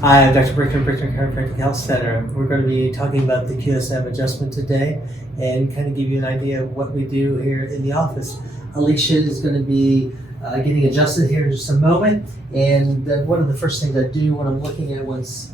Hi, I'm Dr. Brickner, Brickner Chiropractic Health Center. We're going to be talking about the QSM adjustment today and kind of give you an idea of what we do here in the office. Alicia is going to be getting adjusted here in just a moment. And one of the first things I do when I'm looking at one's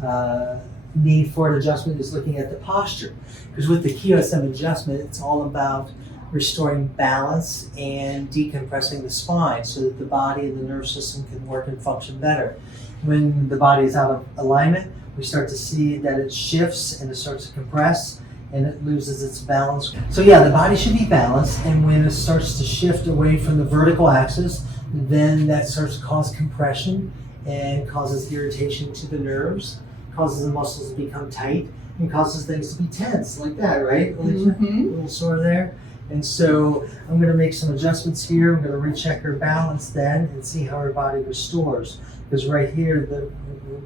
need for an adjustment is looking at the posture. Because with the QSM adjustment, it's all about restoring balance and decompressing the spine so that the body and the nerve system can work and function better. When the body is out of alignment, we start to see that it shifts and it starts to compress and it loses its balance. So yeah, the body should be balanced, and when it starts to shift away from the vertical axis, then that starts to cause compression and causes irritation to the nerves, causes the muscles to become tight, and causes things to be tense, like that, right, Alicia? Mm-hmm. A little sore there. And so I'm going to make some adjustments here. I'm going to recheck her balance then and see how her body restores. Because right here,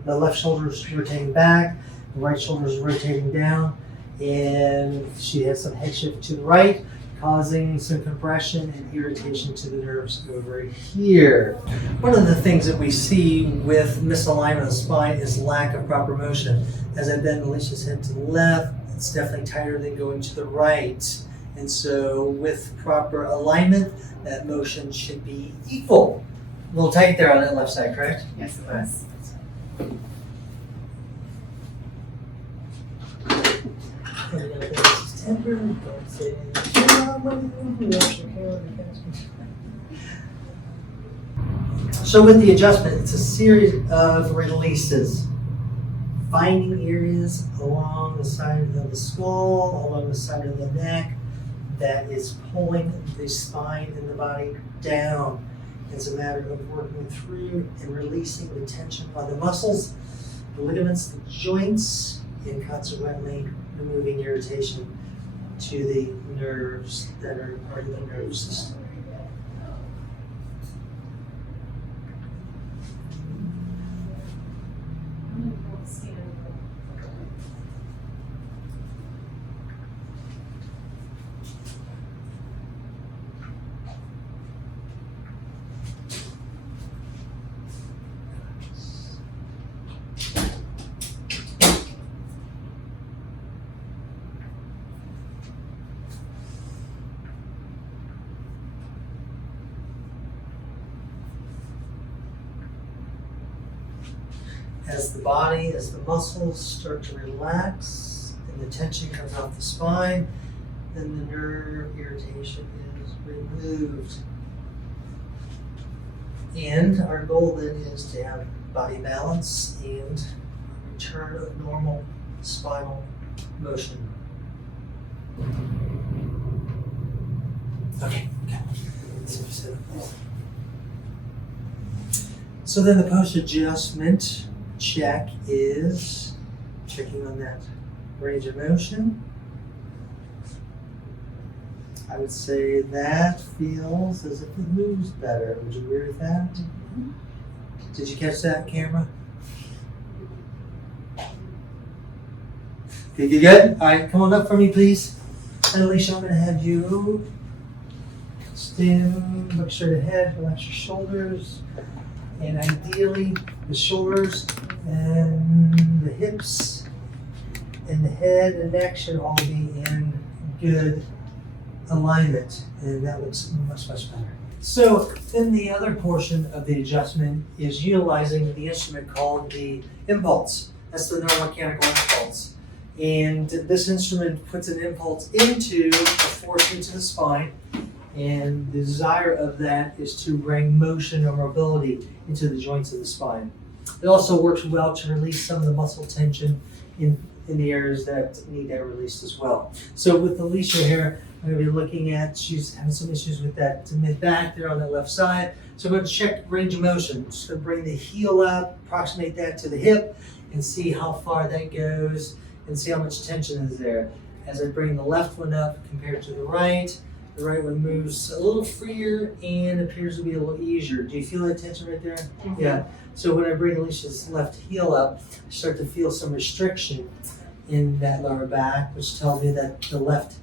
the left shoulder is rotating back, the right shoulder is rotating down, and she has some head shift to the right, causing some compression and irritation to the nerves over here. One of the things that we see with misalignment of the spine is lack of proper motion. As I bend Alicia's head to the left, it's definitely tighter than going to the right. And so with proper alignment, that motion should be equal. A little tight there on that left side, correct? Yes, it was. So with the adjustment, it's a series of releases. Finding areas along the side of the skull, along the side of the neck, that is pulling the spine and the body down. It's a matter of working through and releasing the tension on the muscles, the ligaments, the joints, and consequently removing irritation to the nerves that are part of the nervous system. As the body, as the muscles start to relax and the tension comes off the spine, then the nerve irritation is removed. And our goal then is to have body balance and a return of normal spinal motion. Okay. So then the post-adjustment check is checking on that range of motion. I would say that feels as if it moves better. Would you agree with that? Mm-hmm. Did you catch that, camera? Okay, you good? All right, come on up for me, please. And Alicia, I'm going to have you stand, look straight ahead, relax your shoulders. And ideally, the shoulders and the hips and the head and neck should all be in good alignment. And that looks much, much better. So then the other portion of the adjustment is utilizing the instrument called the impulse. That's the neuromechanical impulse. And this instrument puts an impulse into a force into the spine. And the desire of that is to bring motion or mobility into the joints of the spine. It also works well to release some of the muscle tension in the areas that need that released as well. So with Alicia here, I'm going to be looking at, she's having some issues with that mid-back there on that left side. So I'm going to check range of motion. Just going to bring the heel out, approximate that to the hip, and see how far that goes, and see how much tension is there. As I bring the left one up compared to the right one moves a little freer and appears to be a little easier. Do you feel that tension right there? Mm-hmm. Yeah. So when I bring Alicia's left heel up, I start to feel some restriction in that lower back, which tells me that the left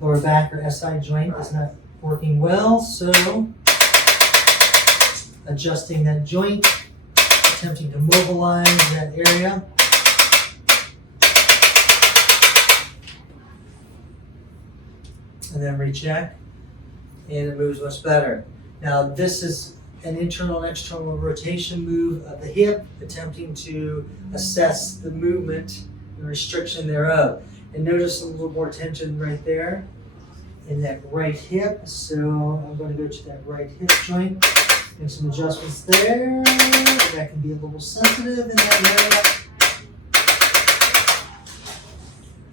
lower back or SI joint is not working well. So adjusting that joint attempting to mobilize that area. And then recheck, and it moves much better. Now this is an internal and external rotation move of the hip, attempting to assess the movement and restriction thereof. And notice a little more tension right there in that right hip. So I'm going to go to that right hip joint, make some adjustments there. That can be a little sensitive in that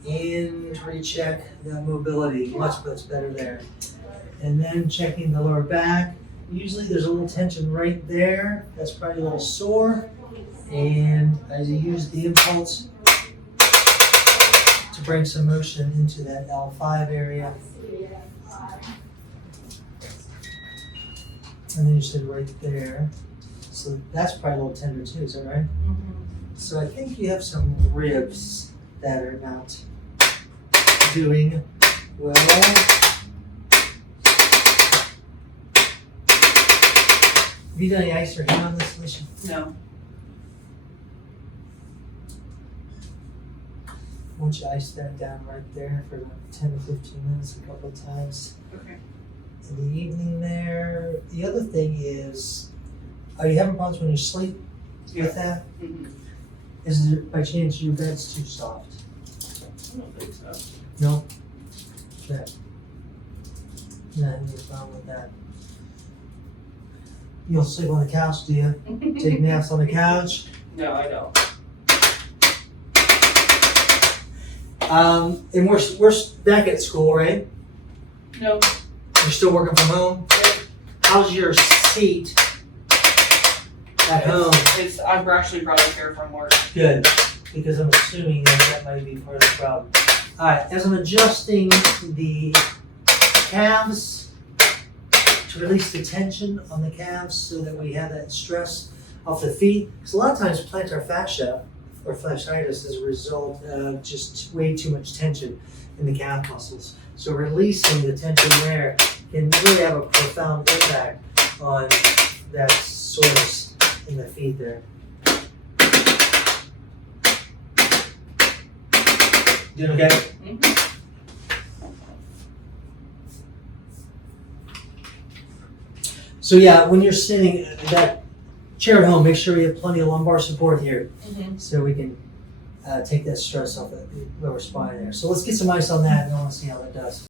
area. And recheck that mobility, much better there. And then checking the lower back. Usually there's a little tension right there. That's probably a little sore. And as you use the impulse to bring some motion into that L5 area. And then you said right there. So that's probably a little tender too, is that right? Mm-hmm. So I think you have some ribs that are not doing well. Have you done any ice or hand on this, Alicia? No. Why don't you ice that down right there for about 10 to 15 minutes a couple of times Okay. in the evening there. The other thing is, are you having problems when you sleep with that? Mm-hmm. Is it by chance your bed's too soft? I don't think so. No? Okay. No problem with that. You don't sleep on the couch, do you? Take naps on the couch? No, I don't. And we're back at school, right? No. You're still working from home? Yep. How's your seat at home? I've actually brought it here from work. Good, because I'm assuming that might be part of the problem. All right, as I'm adjusting the calves to release the tension on the calves so that we have that stress off the feet, because a lot of times plantar fascia or fasciitis is a result of just way too much tension in the calf muscles. So releasing the tension there can really have a profound impact on that soreness in the feet there. Doing okay? Mm-hmm. So yeah, when you're sitting in that chair at home, make sure you have plenty of lumbar support here Mm-hmm. so we can take that stress off the lower spine there. So let's get some ice on that and I want to see how that does.